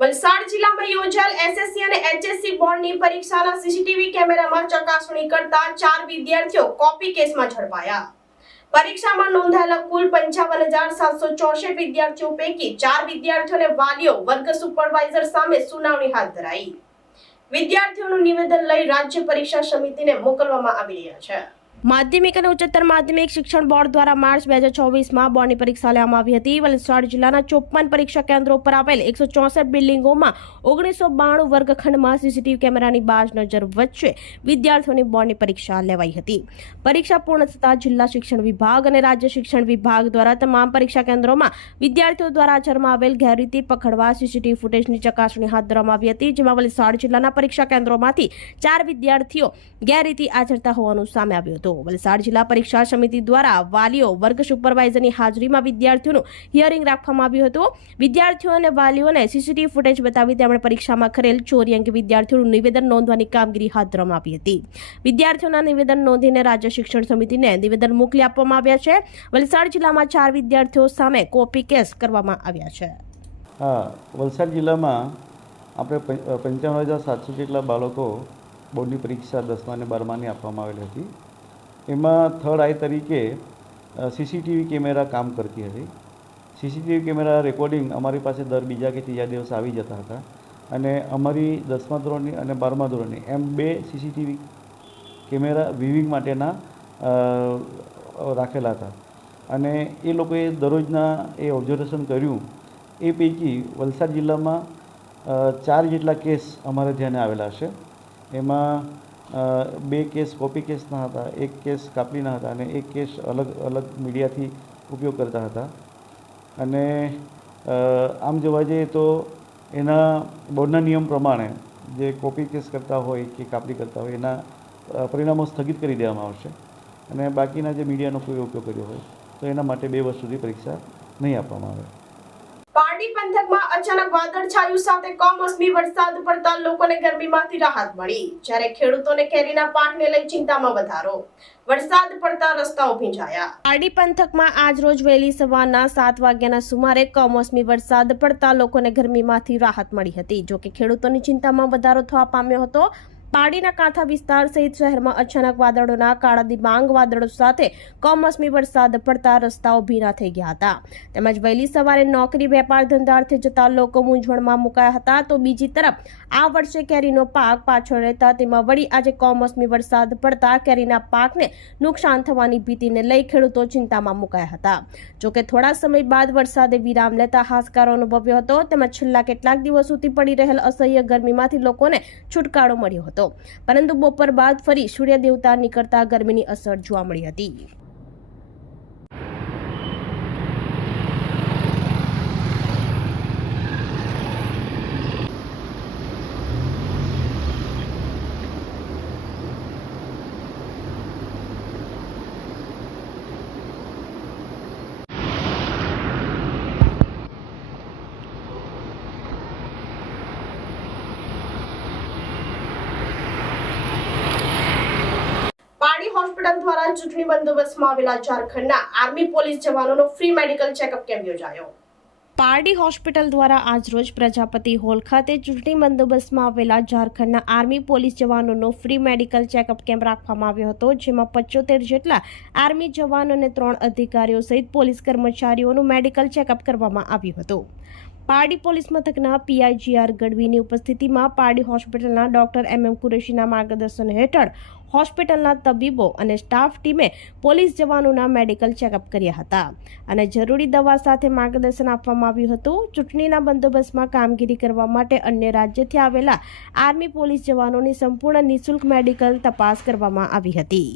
વલસાડ જિલ્લામાં યોજાયેલ એસએસસી અને એચએસસી બોર્ડની પરીક્ષાના સીસીટીવી કેમેરામાં ચકાસણી કરતા 4 વિદ્યાર્થીઓ કોપી કેસમાં ઝડપાયા. પરીક્ષામાં નોંધાયેલા કુલ 55,764 વિદ્યાર્થીઓ પૈકી 4 વિદ્યાર્થીઓને વાલીઓ વર્ગ સુપરવાઇઝર સામે સુનાવણી હાથ ધરાઈ. વિદ્યાર્થીઓનું નિવેદન લઈ રાજ્ય પરીક્ષા સમિતિને મોકલવામાં આવી રહ્યા છે. માધ્યમિક અને ઉચ્ચતર માધ્યમિક શિક્ષણ બોર્ડ દ્વારા માર્ચ 2024માં બોર્ડની પરીક્ષા લેવામાં આવી હતી. વલસાડ જિલ્લાના 54 પરીક્ષા કેન્દ્રો પર આવેલ 164 બિલ્ડિંગોમાં 1992 વર્ગખંડમાં સીસીટીવી કેમેરાની બાજ નજર વચ્ચે વિદ્યાર્થીઓની બોર્ડની પરીક્ષા લેવાઈ હતી. પરીક્ષા પૂર્ણ થતાં જિલ્લા શિક્ષણ વિભાગ અને રાજ્ય શિક્ષણ વિભાગ દ્વારા તમામ પરીક્ષા કેન્દ્રોમાં વિદ્યાર્થીઓ દ્વારા આચરવામાં આવેલ ગેરરીતિ પકડવા સીસીટીવી ફૂટેજની ચકાસણી હાથ ધરવામાં આવી હતી. જેમાં વલસાડ જિલ્લાના પરીક્ષા કેન્દ્રોમાંથી 4 વિદ્યાર્થીઓ ગેરરીતિ આચરતા હોવાનું સામે આવ્યું હતું. વલસાડ જિલ્લા પરીક્ષા સમિતિ દ્વારા વાલીઓ વર્ગ સુપરવાઇઝરની હાજરીમાં વિદ્યાર્થીઓનું હિયરિંગ રાખવામાં આવ્યું હતું. વિદ્યાર્થીઓ અને વાલીઓને સીસીટીવી ફૂટેજ બતાવી તેમણે પરીક્ષામાં કરેલ ચોરી અંગે વિદ્યાર્થીઓનું નિવેદન નોંધવાની કામગીરી હાથ ધરવામાં આવી હતી. વિદ્યાર્થીઓના નિવેદન નોંધીને રાજ્ય શિક્ષણ સમિતિને નિવેદન મોકલી આપવામાં આવ્યા છે. વલસાડ જિલ્લામાં 4 વિદ્યાર્થીઓ સામે કોપી કેસ કરવામાં આવ્યા છે. વલસાડ જિલ્લામાં આપણે 55,700 જેટલા બાળકો બોર્ડની પરીક્ષા 10મા અને 12માની આપવામાં આવેલી હતી. એમાં થર્ડ આઈ તરીકે સીસીટીવી કેમેરા કામ કરતી હતી. સીસીટીવી કેમેરા રેકોર્ડિંગ અમારી પાસે દર બીજા કે ત્રીજા દિવસ આવી જતા હતા અને અમારી 10મા ધોરણની અને 12મા ધોરણની એમ 2 સીસીટીવી કેમેરા વિવિંગ માટેના રાખેલા હતા અને એ લોકોએ દરરોજના એ ઓબ્ઝર્વેશન કર્યું. એ પૈકી વલસાડ જિલ્લામાં 4 જેટલા કેસ અમારે ધ્યાને આવેલા છે. એમાં 2 કેસ કોપી કેસના હતા, 1 કેસ કાપલીના હતા અને 1 કેસ અલગ અલગ મીડિયાથી ઉપયોગ કરતા હતા. અને આમ જોવા જઈએ તો એના બોર્ડના નિયમ પ્રમાણે જે કોપી કેસ કરતા હોય કે કાપલી કરતા હોય એના પરિણામો સ્થગિત કરી દેવામાં આવશે અને બાકીના જે મીડિયાનો કોઈ ઉપયોગ કર્યો હોય તો એના માટે 2 વર્ષ સુધી પરીક્ષા નહીં આપવામાં આવે. પારડી પંથકમાં અચાનક વાદળછાયું સાથે કમોસમી વરસાદ પડતા લોકોને ગરમીમાંથી રાહત મળી, જ્યારે ખેડૂતોને કેરીના પાકને લઈ ચિંતામાં વધારો. વરસાદ પડતા રસ્તાઓ ભીંજાયા. પારડી પંથકમાં આજ રોજ વહેલી સવારના 7 વાગ્યાના સુમારે કમોસમી વરસાદ પડતા લોકોને ગરમીમાંથી રાહત મળી હતી. જોકે ખેડૂતોની ચિંતામાં વધારો થવા પામ્યો હતો. પારડીના કાંઠા વિસ્તાર સહિત શહેરમાં અચાનક વાદળોના કાળા દિબાંગ વાદળો સાથે કમોસમી વરસાદ પડતા રસ્તાઓ ભીના થઈ ગયા હતા. તેમજ વહેલી સવારે નોકરી વેપાર ધંધાર્થે જતા લોકો મૂંઝવણમાં મુકાયા હતા. તો બીજી તરફ આ વર્ષે કેરીનો પાક પાછળ રહેતા તેમાં વળી આજે કમોસમી વરસાદ પડતા કેરીના પાકને નુકસાન થવાની ભીતિને લઈ ખેડૂતો ચિંતામાં મુકાયા હતા. જોકે થોડા સમય બાદ વરસાદે વિરામ લેતા હાશકારો અનુભવ્યો હતો. તેમજ છેલ્લા કેટલાક દિવસ સુધી પડી રહેલ અસહ્ય ગરમીમાંથી લોકોને છુટકારો મળ્યો હતો. પરંતુ બપોર બાદ ફરી સૂર્ય દેવતા નીકળતા ગરમીની અસર જોવા મળી હતી. હોસ્પિટલ દ્વારા ચૂંટણી બંદોબસ્તમાં આવેલા ઝારખંડના આર્મી પોલીસ જવાનોનો ફ્રી મેડિકલ ચેકઅપ કેમ્પ યોજાયો. પારડી હોસ્પિટલ દ્વારા આજરોજ પ્રજાપતિ હોલ ખાતે ચૂંટણી બંદોબસ્તમાં આવેલા ઝારખંડના આર્મી પોલીસ જવાનોનો ફ્રી મેડિકલ ચેકઅપ કેમ્પ રાખવામાં આવ્યો હતો. જેમાં 75 જેટલા આર્મી જવાનો અને 3 અધિકારીઓ સહિત પોલીસ કર્મચારીઓનું મેડિકલ ચેકઅપ કરવામાં આવ્યું હતું. પારડી પોલીસ મથકના PIGR ગઢવીની ઉપસ્થિતિમાં પારડી હોસ્પિટલના ડોક્ટર MM કુરેશીના માર્ગદર્શન હેઠળ હોસ્પિટલના તબીબો અને સ્ટાફ ટીમે પોલીસ જવાનોના મેડિકલ ચેકઅપ કર્યા હતા અને જરૂરી દવા સાથે માર્ગદર્શન આપવામાં આવ્યું હતું. ચૂંટણીના બંદોબસ્તમાં કામગીરી કરવા માટે અન્ય રાજ્યથી આવેલા આર્મી પોલીસ જવાનોની સંપૂર્ણ નિઃશુલ્ક મેડિકલ તપાસ કરવામાં આવી હતી.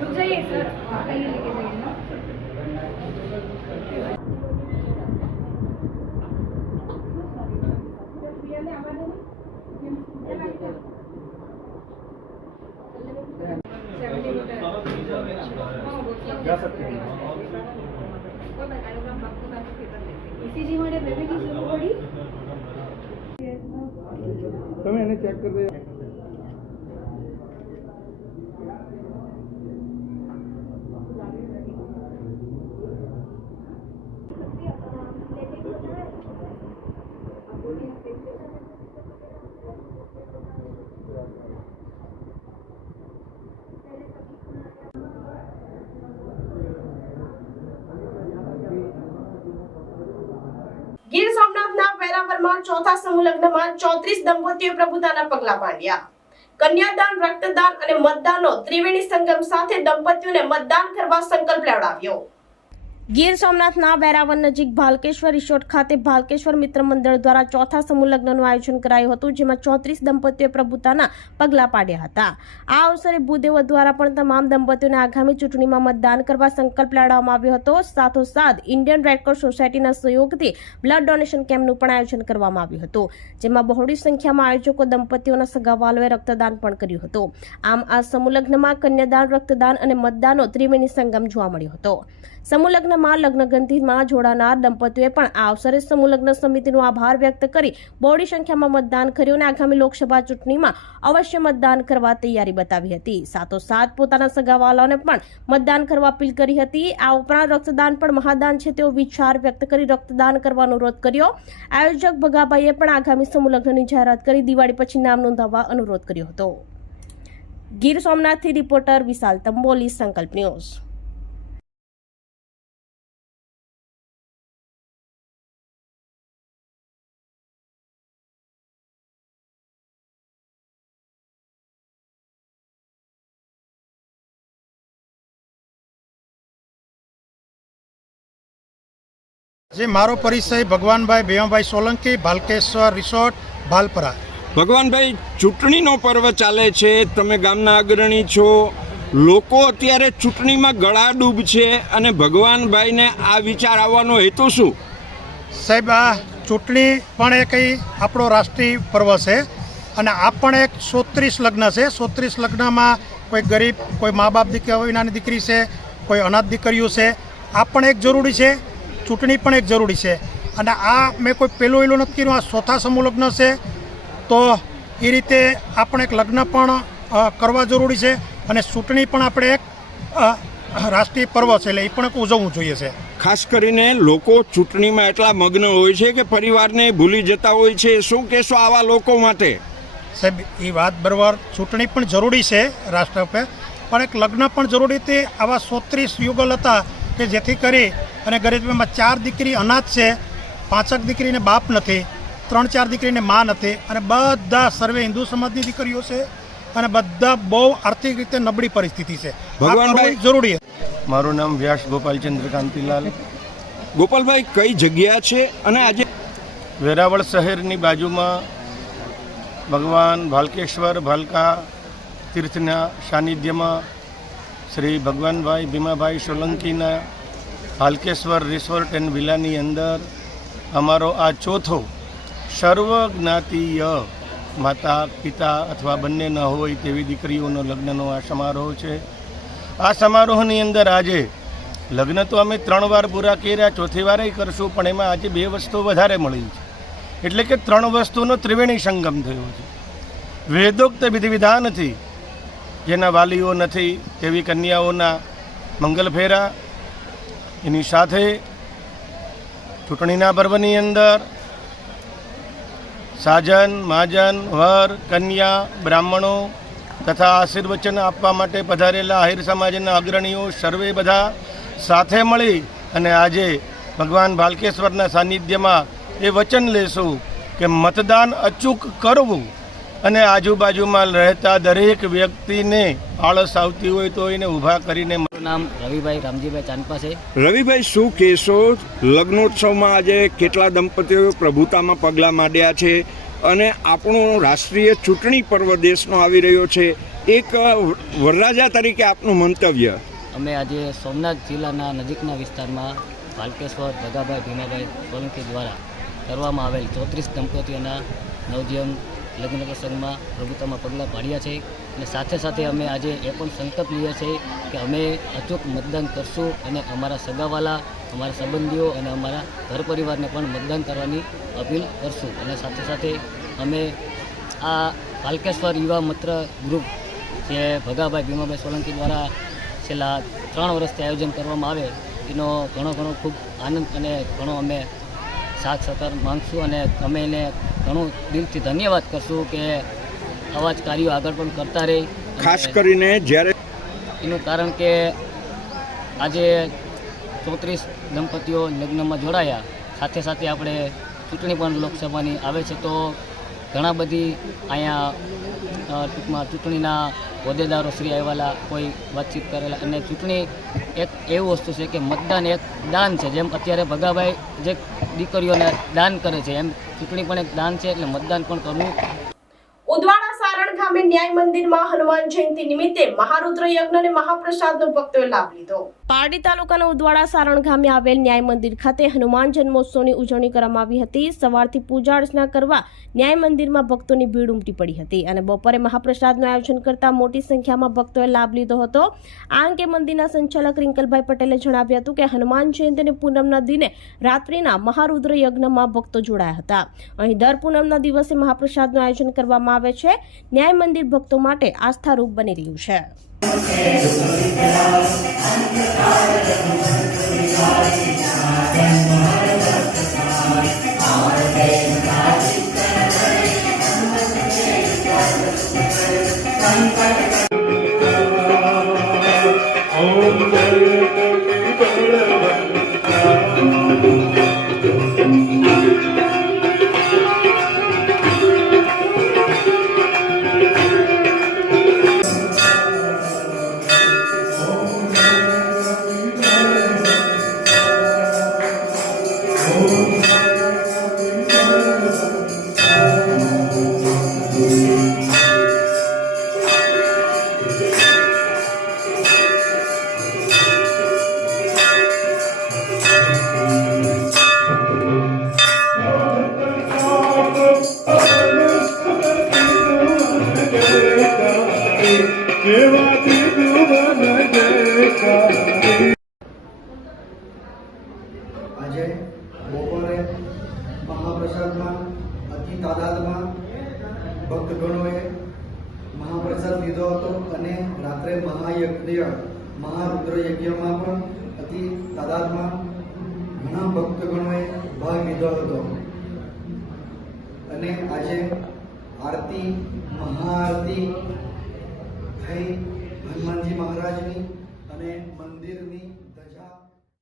रुक जाइए सर, आइए लेके जाइए ना। ECG માટે બેબી की જરૂર પડી તમે એને ચેક કરી દે. ગીર સોમનાથના વેરાવળમાં ચોથા સમૂહ લગ્નમાં 34 દંપતીઓએ પ્રભુતાના પગલા માંડ્યા. કન્યાદાન, રક્તદાન અને મતદાનનો ત્રિવેણી સંગમ સાથે દંપતીઓને મતદાન કરવા સંકલ્પ લેવડાવ્યો. ગીર સોમનાથના વેરાવળ નજીક ભાલકેશ્વર રિસોર્ટ ખાતે ભાલકેશ્વર મિત્ર મંડળ દ્વારા ચોથા સમૂહ લગ્નનું આયોજન કરાયું હતું, જેમાં 34 દંપતીઓએ પ્રભુતાના પગલા પાડ્યા હતા. આ અવસરે ભૂદેવો દ્વારા પણ તમામ દંપતીઓને આગામી ચૂંટણીમાં મતદાન કરવા સંકલ્પ લેવડાવવામાં આવ્યો હતો. સાથોસાથ ઇન્ડિયન રેડક્રોસ સોસાયટીના સહયોગથી બ્લડ ડોનેશન કેમ્પનું પણ આયોજન કરવામાં આવ્યું હતું, જેમાં બહોળી સંખ્યામાં આયોજકો દંપતીઓના સગાવાલોએ રક્તદાન પણ કર્યું હતું. આમ આ સમૂહ લગ્નમાં કન્યાદાન, રક્તદાન અને મતદાનનો ત્રિવેણી સંગમ જોવા મળ્યો હતો. સમૂહ લગ્નમાં લગ્નગંથીમાં જોડાનાર દંપતીઓએ પણ આ અવસરે સમૂહ લગ્ન સમિતિનો આભાર વ્યક્ત કરી બહોળી સંખ્યામાં મતદાન કર્યું અને આગામી લોકસભા ચૂંટણીમાં અવશ્ય મતદાન કરવા તૈયારી બતાવી હતી. સાથોસાથ પોતાના સગાવાલાઓને પણ મતદાન કરવા અપીલ કરી હતી. આ ઉપરાંત રક્તદાન પણ મહાદાન છે તેવો વિચાર વ્યક્ત કરી રક્તદાન કરવાનો અનુરોધ કર્યો. આયોજક ભગાભાઈએ પણ આગામી સમૂહ લગ્નની જાહેરાત કરી દિવાળી પછી નામ નોંધાવવા અનુરોધ કર્યો હતો. ગીર સોમનાથથી રિપોર્ટર વિશાલ તંબોલી, સંકલ્પ ન્યૂઝ. જે મારો પરિચય ભગવાનભાઈ ભીમાભાઈ સોલંકી, ભાલકેશ્વર રિસોર્ટ, ભાલપરા. ભગવાનભાઈ, ચૂંટણીનો પર્વ ચાલે છે, તમે ગામના અગ્રણી છો, લોકો અત્યારે ચૂંટણીમાં ગળાડૂબ છે અને ભગવાનભાઈને આ વિચાર આવવાનો હેતુ શું? સાહેબ, આ ચૂંટણી પણ એક આપણો રાષ્ટ્રીય પર્વ છે અને આ પણ એક 34 લગ્ન છે. 34 લગ્નમાં કોઈ ગરીબ, કોઈ મા બાપ વિનાની દીકરી છે, કોઈ અનાથ દીકરીઓ છે. આ પણ એક જરૂરી છે, ચૂંટણી પણ એક જરૂરી છે. અને આ મેં કોઈ પહેલું એલું નથી કર્યું, આ ચોથા સમૂહ લગ્ન છે, તો એ રીતે આપણે એક લગ્ન પણ કરવા જરૂરી છે અને ચૂંટણી પણ આપણે એક રાષ્ટ્રીય પર્વ છે, એટલે એ પણ એક ઉજવવું જોઈએ છે. ખાસ કરીને લોકો ચૂંટણીમાં એટલા મગ્ન હોય છે કે પરિવારને ભૂલી જતા હોય છે. શું કહેશો આવા લોકો માટે? સાહેબ, એ વાત બરાબર, ચૂંટણી પણ જરૂરી છે રાષ્ટ્ર પર, પણ એક લગ્ન પણ જરૂરી હતી. આવા 34 યુગલ હતા કે જેથી કરી અને ગરીબીમાં 4 દીકરી અનાથ છે, 5 દીકરીને બાપ નથી, 3-4 દીકરીને મા નથી અને બધા સર્વે હિન્દુ સમાજની દીકરીઓ છે અને બધા બહુ આર્થિક રીતે નબળી પરિસ્થિતિ છે. ભગવાનભાઈ, જરૂરી છે. મારું નામ વ્યાસ ગોપાલ ચંદ્રકાંતિલાલ. ગોપાલભાઈ, કઈ જગ્યા છે અને આજે વેરાવળ શહેરની બાજુમાં ભગવાન ભાલકેશ્વર ભાલકા તીર્થના સાનિધ્યમાં શ્રી ભગવાનભાઈ ભીમાભાઈ સોલંકીના ભાલકેશ્વર રિસોર્ટ એન્ડ વિલાની અંદર અમારો આ ચોથો સર્વજ્ઞાતીય માતા પિતા અથવા બંને ન હોય તેવી દીકરીઓનો લગ્નનો આ સમારોહ છે. આ સમારોહની અંદર આજે લગ્ન તો અમે 3 વાર પૂરા કર્યા, ચોથી વારે કરશું, પણ એમાં આજે 2 વસ્તુ વધારે મળી છે. એટલે કે 3 વસ્તુનો ત્રિવેણી સંગમ થયો છે. વેદોક્ત વિધિવિધાનથી જેના વાલીઓ નથી તેવી કન્યાઓના મંગલ ફેરા, એની સાથે ચૂંટણીના પર્વની અંદર સાજન, માજન, વર, કન્યા, બ્રાહ્મણો તથા આશીર્વચન આપવા માટે પધારેલા આહિર સમાજના અગ્રણીઓ સર્વે બધા સાથે મળી અને આજે ભગવાન ભાલકેશ્વરના સાનિધ્યમાં એ વચન લેશું કે મતદાન અચૂક કરવું અને આજુબાજુમાં રહેતા દરેક વ્યક્તિને આળસ આવતી હોય તો એને ઊભા કરીને. મારું નામ રવિભાઈ રામજીભાઈ ચાંદપા છે. રવિભાઈ, શું કહેશો? લગ્નોત્સવમાં આજે કેટલા દંપતીઓ પ્રભુતામાં પગલાં માંડ્યા છે અને આપણો રાષ્ટ્રીય ચૂંટણી પર્વ દેશનો આવી રહ્યો છે. એક વરરાજા તરીકે આપનું મંતવ્ય. અમે આજે સોમનાથ જિલ્લાના નજીકના વિસ્તારમાં ભાલકેશ્વર ભગાભાઈ ભીમાભાઈ સોલંકી દ્વારા કરવામાં આવેલ 34 દંપતીઓના નવજીવન લગ્ન પ્રસંગમાં પ્રભુતામાં પગલાં પાડ્યા છે. અને સાથે સાથે અમે આજે એ પણ સંકલ્પ લઈએ છીએ કે અમે અચૂક મતદાન કરશું અને અમારા સગાવાલા, અમારા સંબંધીઓ અને અમારા ઘર પરિવારને પણ મતદાન કરવાની અપીલ કરશું. અને સાથે સાથે અમે આ ભાલકેશ્વર યુવા મિત્ર ગ્રુપ જે ભગાભાઈ ભીમાભાઈ સોલંકી દ્વારા છેલ્લા 3 વર્ષથી આયોજન કરવામાં આવે એનો ઘણો ખૂબ આનંદ અને ઘણો અમે સાથ સહકાર માંગશું અને અમે એને ઘણું દિલથી ધન્યવાદ કરશું કે આવા જ કાર્યો આગળ પણ કરતા રહે. ખાસ કરીને જ્યારે એનું કારણ કે આજે 34 દંપતીઓ લગ્નમાં જોડાયા, સાથે સાથે આપણે ચૂંટણી પણ લોકસભાની આવે છે તો ઘણા બધી અહીંયા ટૂંકમાં ચૂંટણીના હોદ્દેદારો શ્રી આવેલા, કોઈ વાતચીત કરેલા. અને ચૂંટણી એક એવું વસ્તુ છે કે મતદાન એક દાન છે. જેમ અત્યારે ભગાભાઈ જે દીકરીઓને દાન કરે છે એમ ચૂંટણી પણ એક દાન છે, એટલે મતદાન પણ કરવું. ઉદવાડા સારણ ગામે ન્યાય મંદિરમાં હનુમાન જયંતિ નિમિત્તે મહારુદ્ર યજ્ઞ અને મહાપ્રસાદનો ભક્તોએ લાભ લીધો. પારડી તાલુકાના ઉદવાડા સારણ ગામે આવેલ ન્યાય મંદિર ખાતે હનુમાન જન્મોત્સવની ઉજવણી કરવામાં આવી હતી. સવારથી પૂજા અર્ચના કરવા ન્યાય મંદિરમાં ભક્તોની ભીડ ઉમટી પડી હતી અને બપોરે મહાપ્રસાદનું આયોજન કરતા મોટી સંખ્યામાં ભક્તોએ લાભ લીધો હતો. આ અંગે મંદિરના સંચાલક રિંકલભાઈ પટેલે જણાવ્યું હતું કે હનુમાન જયંતિ અને પૂનમના દિને રાત્રિના મહારુદ્ર યજ્ઞમાં ભક્તો જોડાયા હતા. અહીં દર પૂનમના દિવસે મહાપ્રસાદનું આયોજન કરવામાં આવે છે. ન્યાય મંદિર ભક્તો માટે આસ્થારૂપ બની રહ્યું છે. આજે બપોરે મહાપ્રસાદમાં અતિ તાદાદમાં ભક્તગણોએ મહાપ્રસાદ લીધો હતો અને રાત્રે મહારુદ્ર યજ્ઞમાં પણ અતિ તાદાદમાં ઘણા ભક્તગણોએ ભાગ લીધો હતો. અને આજે મહાઆરતી થઈ હનુમાનજી મહારાજની અને મંદિરની